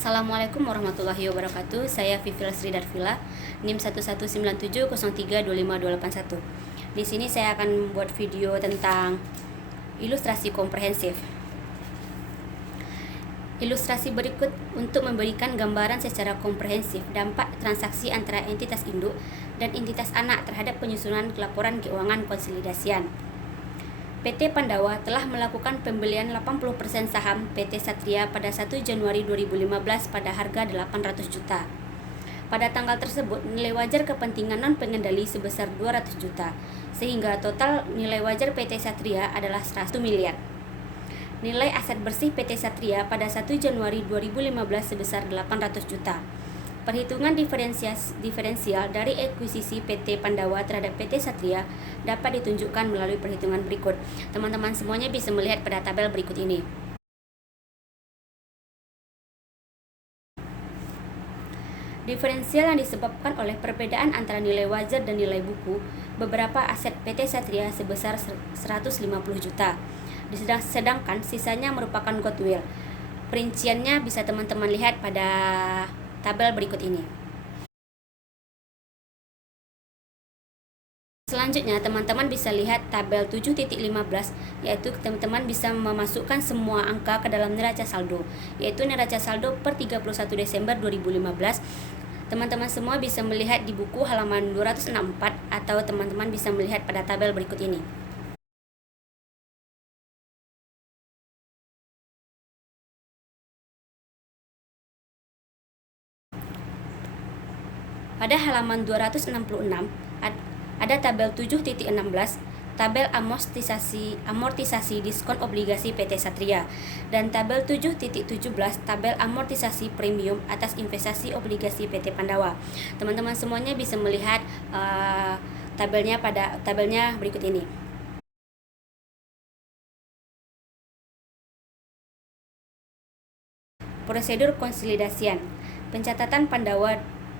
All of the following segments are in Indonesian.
Assalamualaikum warahmatullahi wabarakatuh. Saya Vivi Lesri Darvila, NIM 119703252881. Di sini saya akan membuat video tentang ilustrasi komprehensif. Ilustrasi berikut untuk memberikan gambaran secara komprehensif dampak transaksi antara entitas induk dan entitas anak terhadap penyusunan laporan keuangan konsolidasian. PT Pandawa telah melakukan pembelian 80% saham PT Satria pada 1 Januari 2015 pada harga 800 juta. Pada tanggal tersebut, nilai wajar kepentingan non-pengendali sebesar 200 juta, sehingga total nilai wajar PT Satria adalah 100 miliar. Nilai aset bersih PT Satria pada 1 Januari 2015 sebesar 800 juta. Perhitungan diferensial dari ekuisisi PT Pandawa terhadap PT Satria dapat ditunjukkan melalui perhitungan berikut. Teman-teman semuanya bisa melihat pada tabel berikut ini. Diferensial yang disebabkan oleh perbedaan antara nilai wajar dan nilai buku beberapa aset PT Satria sebesar 150 juta. Sedangkan sisanya merupakan goodwill. Perinciannya bisa teman-teman lihat pada tabel berikut ini. Selanjutnya teman-teman bisa lihat tabel 7.15, yaitu teman-teman bisa memasukkan semua angka ke dalam neraca saldo, yaitu neraca saldo per 31 Desember 2015. Teman-teman semua bisa melihat di buku halaman 264 atau teman-teman bisa melihat pada tabel berikut ini. Pada halaman 266 ada tabel 7.16, tabel amortisasi diskon obligasi PT Satria, dan tabel 7.17, tabel amortisasi premium atas investasi obligasi PT Pandawa. Teman-teman semuanya bisa melihat tabelnya berikut ini. Prosedur konsolidasian.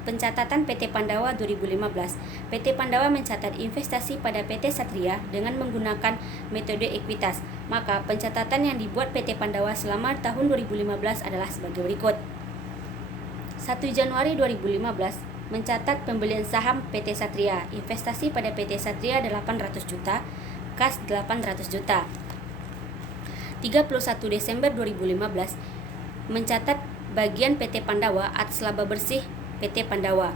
Pencatatan PT Pandawa 2015. PT Pandawa mencatat investasi pada PT Satria dengan menggunakan metode ekuitas. Maka pencatatan yang dibuat PT Pandawa selama tahun 2015 adalah sebagai berikut. 1 Januari 2015 mencatat pembelian saham PT Satria. Investasi pada PT Satria 800 juta, kas 800 juta. 31 Desember 2015 mencatat bagian PT Pandawa atas laba bersih PT Pandawa.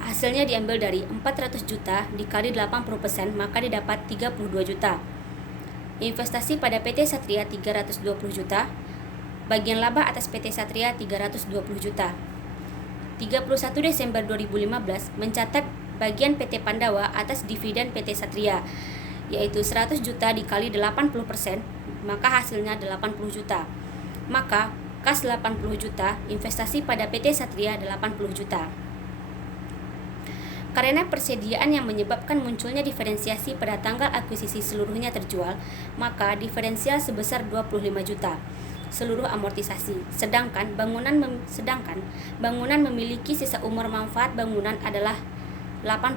Hasilnya diambil dari 400 juta dikali 80%, maka didapat 32 juta. Investasi pada PT Satria 320 juta. Bagian laba atas PT Satria 320 juta. 31 Desember 2015 mencatat bagian PT Pandawa atas dividen PT Satria, yaitu 100 juta dikali 80%, maka hasilnya 80 juta. Maka kas 80 juta, investasi pada PT Satria 80 juta. Karena persediaan yang menyebabkan munculnya diferensiasi pada tanggal akuisisi seluruhnya terjual, maka diferensial sebesar 25 juta seluruh amortisasi. Sedangkan bangunan memiliki sisa umur manfaat bangunan adalah 10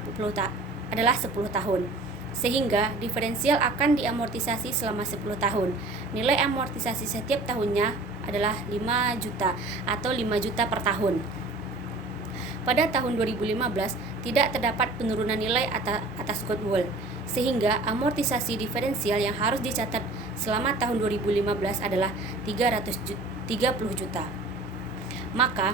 tahun. Sehingga diferensial akan diamortisasi selama 10 tahun. Nilai amortisasi setiap tahunnya adalah 5 juta atau 5 juta per tahun. Pada tahun 2015 tidak terdapat penurunan nilai atas goodwill, sehingga amortisasi diferensial yang harus dicatat selama tahun 2015 adalah 30 juta. Maka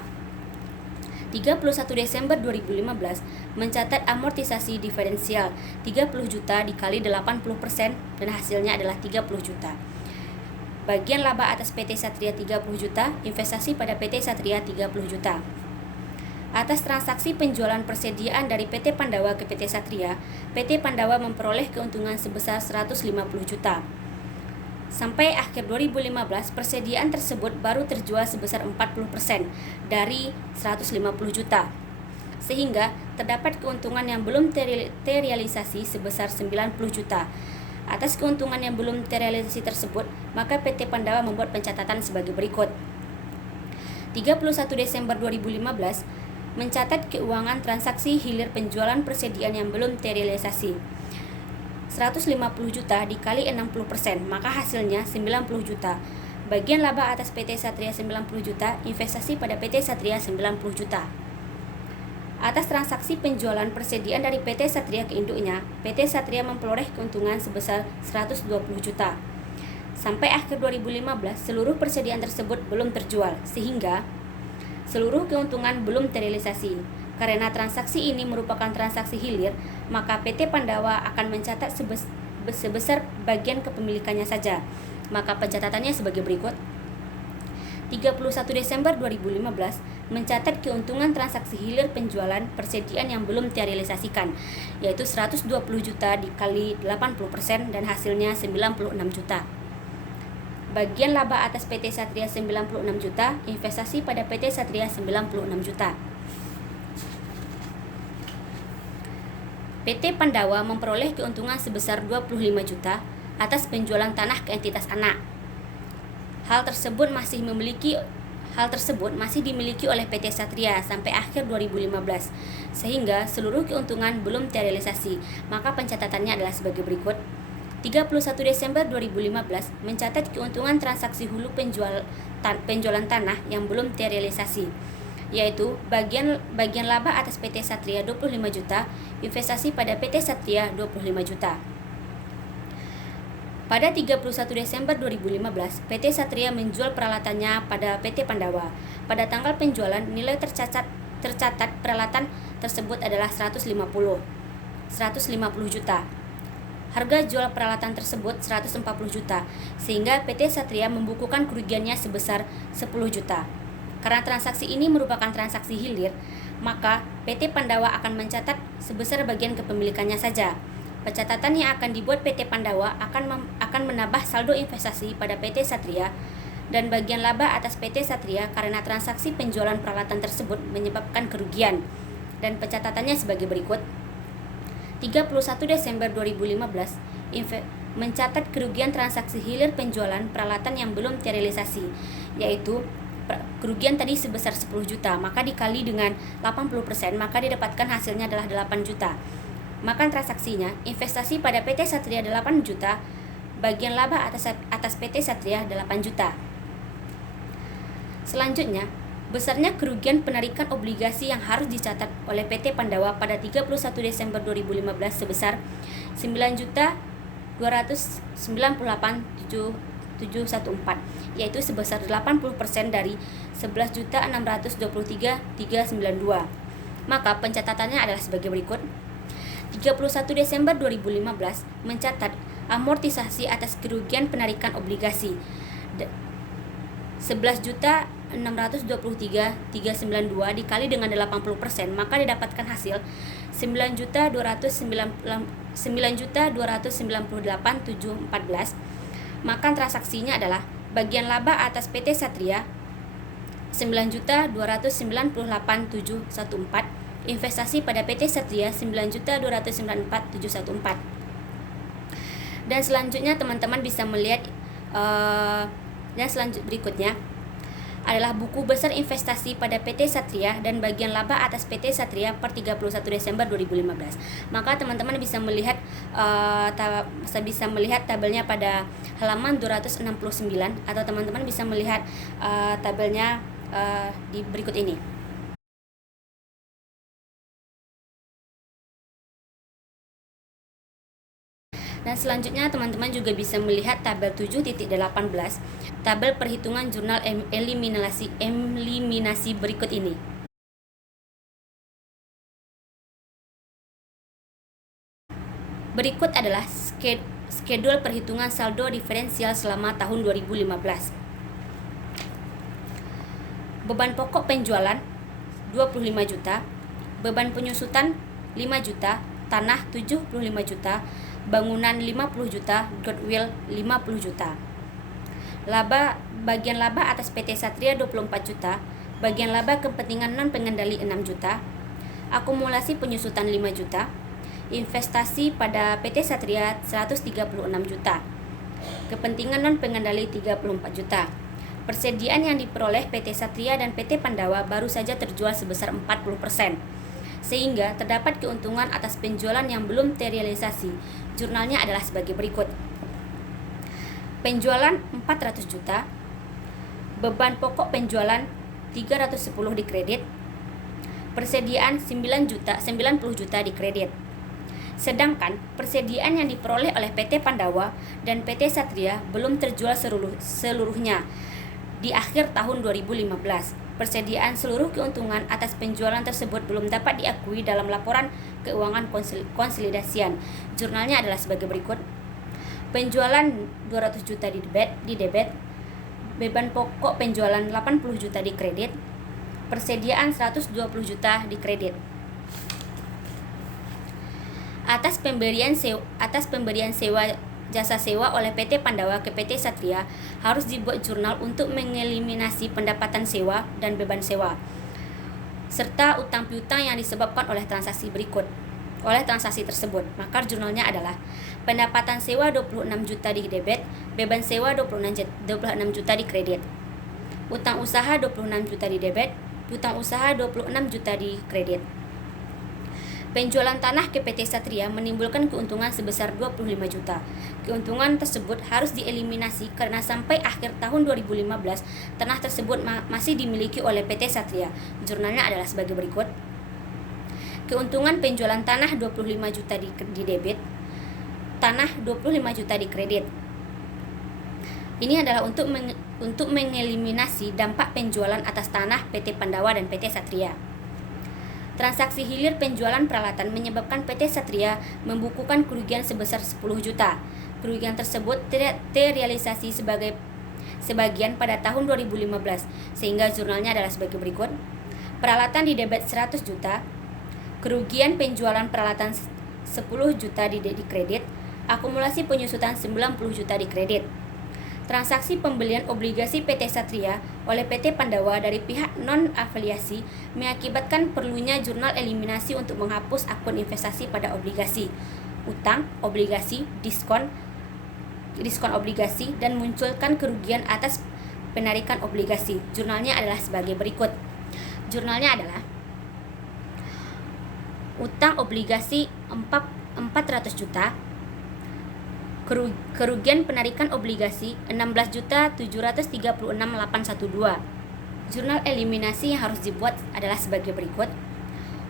31 Desember 2015 mencatat amortisasi diferensial 30 juta dikali 80% dan hasilnya adalah 30 juta. Bagian laba atas PT Satria 30 juta, investasi pada PT Satria 30 juta. Atas transaksi penjualan persediaan dari PT Pandawa ke PT Satria, PT Pandawa memperoleh keuntungan sebesar 150 juta. Sampai akhir 2015, persediaan tersebut baru terjual sebesar 40% dari 150 juta. Sehingga terdapat keuntungan yang belum terrealisasi sebesar 90 juta. Atas keuntungan yang belum terrealisasi tersebut, maka PT Pandawa membuat pencatatan sebagai berikut. 31 Desember 2015 mencatat keuangan transaksi hilir penjualan persediaan yang belum terrealisasi. 150 juta dikali 60%, maka hasilnya 90 juta. Bagian laba atas PT Satria 90 juta, investasi pada PT Satria 90 juta. Atas transaksi penjualan persediaan dari PT Satria ke induknya, PT Satria memperoleh keuntungan sebesar 120 juta. Sampai akhir 2015, seluruh persediaan tersebut belum terjual, sehingga seluruh keuntungan belum terrealisasi. Karena transaksi ini merupakan transaksi hilir, maka PT Pandawa akan mencatat sebesar bagian kepemilikannya saja. Maka pencatatannya sebagai berikut. 31 Desember 2015 mencatat keuntungan transaksi hilir penjualan persediaan yang belum terrealisasikan, yaitu 120 juta dikali 80% dan hasilnya 96 juta. Bagian laba atas PT Satria 96 juta, investasi pada PT Satria 96 juta. PT Pandawa memperoleh keuntungan sebesar 25 juta atas penjualan tanah ke entitas anak. Hal tersebut masih dimiliki oleh PT Satria sampai akhir 2015, sehingga seluruh keuntungan belum terrealisasi. Maka pencatatannya adalah sebagai berikut. 31 Desember 2015 mencatat keuntungan transaksi hulu penjualan tanah yang belum terrealisasi, yaitu bagian laba atas PT Satria 25 juta, investasi pada PT Satria 25 juta. Pada 31 Desember 2015, PT Satria menjual peralatannya pada PT Pandawa. Pada tanggal penjualan, nilai tercatat peralatan tersebut adalah 150 juta. Harga jual peralatan tersebut 140 juta, sehingga PT Satria membukukan kerugiannya sebesar 10 juta. Karena transaksi ini merupakan transaksi hilir, maka PT Pandawa akan mencatat sebesar bagian kepemilikannya saja. Pencatatan yang akan dibuat PT Pandawa akan menambah saldo investasi pada PT Satria dan bagian laba atas PT Satria karena transaksi penjualan peralatan tersebut menyebabkan kerugian. Dan pencatatannya sebagai berikut. 31 Desember 2015 mencatat kerugian transaksi hilir penjualan peralatan yang belum terrealisasi, yaitu kerugian tadi sebesar 10 juta, maka dikali dengan 80%, maka didapatkan hasilnya adalah 8 juta. Maka transaksinya, investasi pada PT Satria 8 juta, bagian laba atas PT Satria 8 juta. Selanjutnya, besarnya kerugian penarikan obligasi yang harus dicatat oleh PT Pandawa pada 31 Desember 2015 sebesar 9.298.714, yaitu sebesar 80% dari 11.623.392. Maka pencatatannya adalah sebagai berikut. 31 Desember 2015 mencatat amortisasi atas kerugian penarikan obligasi 11.623.392 dikali dengan 80%, maka didapatkan hasil 9.298.714. Maka transaksinya adalah bagian laba atas PT Satria 9.298.714, investasi pada PT Satria 9.294.714. Dan selanjutnya teman-teman bisa melihat berikutnya adalah buku besar investasi pada PT Satria dan bagian laba atas PT Satria per 31 Desember 2015. Maka teman-teman bisa melihat tabelnya pada halaman 269, atau teman-teman bisa melihat tabelnya di berikut ini. Dan selanjutnya teman-teman juga bisa melihat tabel 7.18, tabel perhitungan jurnal eliminasi berikut ini. Berikut adalah skedul perhitungan saldo diferensial selama tahun 2015. Beban pokok penjualan 25 juta, beban penyusutan 5 juta, tanah 75 juta, bangunan 50 juta, goodwill 50 juta. Bagian laba atas PT Satria 24 juta, bagian laba kepentingan non pengendali 6 juta, akumulasi penyusutan 5 juta, investasi pada PT Satria 136 juta, kepentingan non pengendali 34 juta. Persediaan yang diperoleh PT Satria dan PT Pandawa baru saja terjual sebesar 40%. Sehingga terdapat keuntungan atas penjualan yang belum terrealisasi. Jurnalnya adalah sebagai berikut. Penjualan 400 juta, Beban pokok penjualan 310 dikredit. Persediaan 90 juta dikredit. Sedangkan persediaan yang diperoleh oleh PT Pandawa dan PT Satria belum terjual seluruhnya di akhir tahun 2015. Persediaan seluruh keuntungan atas penjualan tersebut belum dapat diakui dalam laporan keuangan konsolidasian. Jurnalnya adalah sebagai berikut. Penjualan 200 juta di debit, beban pokok penjualan 80 juta di kredit, persediaan 120 juta di kredit. Atas pemberian sewa jasa sewa oleh PT Pandawa ke PT Satria harus dibuat jurnal untuk mengeliminasi pendapatan sewa dan beban sewa serta utang piutang yang disebabkan oleh transaksi tersebut. Maka jurnalnya adalah pendapatan sewa 26 juta di debit, beban sewa 26 juta di kredit. Utang usaha 26 juta di debit, utang usaha 26 juta di kredit. Penjualan tanah ke PT Satria menimbulkan keuntungan sebesar 25 juta. Keuntungan tersebut harus dieliminasi karena sampai akhir tahun 2015 tanah tersebut masih dimiliki oleh PT Satria. Jurnalnya adalah sebagai berikut. Keuntungan penjualan tanah 25 juta di debit, tanah 25 juta di kredit. Ini adalah untuk mengeliminasi dampak penjualan atas tanah PT Pandawa dan PT Satria. Transaksi hilir penjualan peralatan menyebabkan PT Satria membukukan kerugian sebesar 10 juta. Kerugian tersebut tidak terrealisasi sebagian pada tahun 2015, sehingga jurnalnya adalah sebagai berikut. Peralatan di debit 100 juta, kerugian penjualan peralatan 10 juta di kredit, akumulasi penyusutan 90 juta di kredit. Transaksi pembelian obligasi PT Satria oleh PT Pandawa dari pihak non-afiliasi mengakibatkan perlunya jurnal eliminasi untuk menghapus akun investasi pada obligasi, utang, obligasi, diskon obligasi, dan munculkan kerugian atas penarikan obligasi. Jurnalnya adalah sebagai berikut. Jurnalnya adalah utang obligasi 400 juta, kerugian penarikan obligasi 16.736.812. Jurnal eliminasi yang harus dibuat adalah sebagai berikut.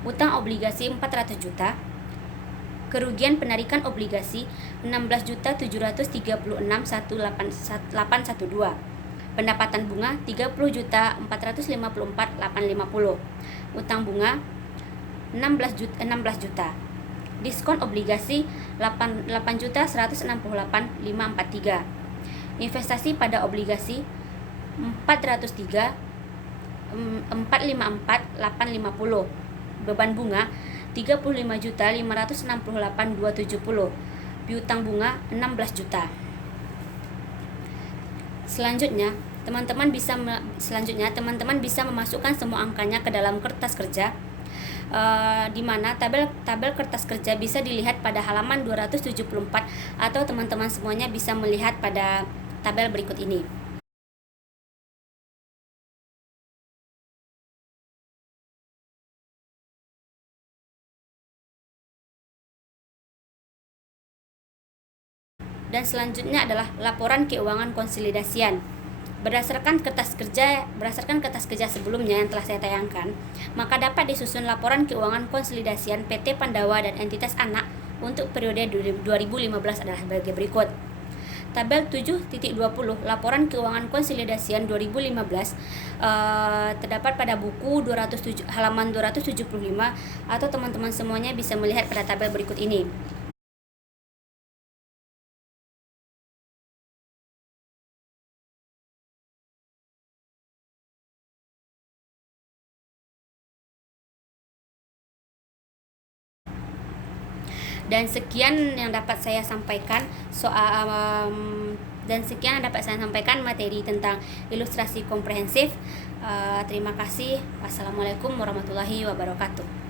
Utang obligasi 400 juta, kerugian penarikan obligasi 16.736.812. Pendapatan bunga 30.454.850. Utang bunga 16 juta. Diskon obligasi 8.168.543. Investasi pada obligasi 454.850. Beban bunga 35.568.270. Piutang bunga 16 juta. Selanjutnya, teman-teman bisa memasukkan semua angkanya ke dalam kertas kerja. Di mana tabel kertas kerja bisa dilihat pada halaman 274 atau teman-teman semuanya bisa melihat pada tabel berikut ini. Dan selanjutnya adalah laporan keuangan konsolidasian. Berdasarkan kertas kerja sebelumnya yang telah saya tayangkan, maka dapat disusun laporan keuangan konsolidasian PT Pandawa dan entitas anak untuk periode 2015 adalah sebagai berikut. Tabel 7.20 laporan keuangan konsolidasian 2015 terdapat pada buku halaman 275 atau teman-teman semuanya bisa melihat pada tabel berikut ini. Dan sekian yang dapat saya sampaikan materi tentang ilustrasi komprehensif. Terima kasih. Wassalamualaikum warahmatullahi wabarakatuh.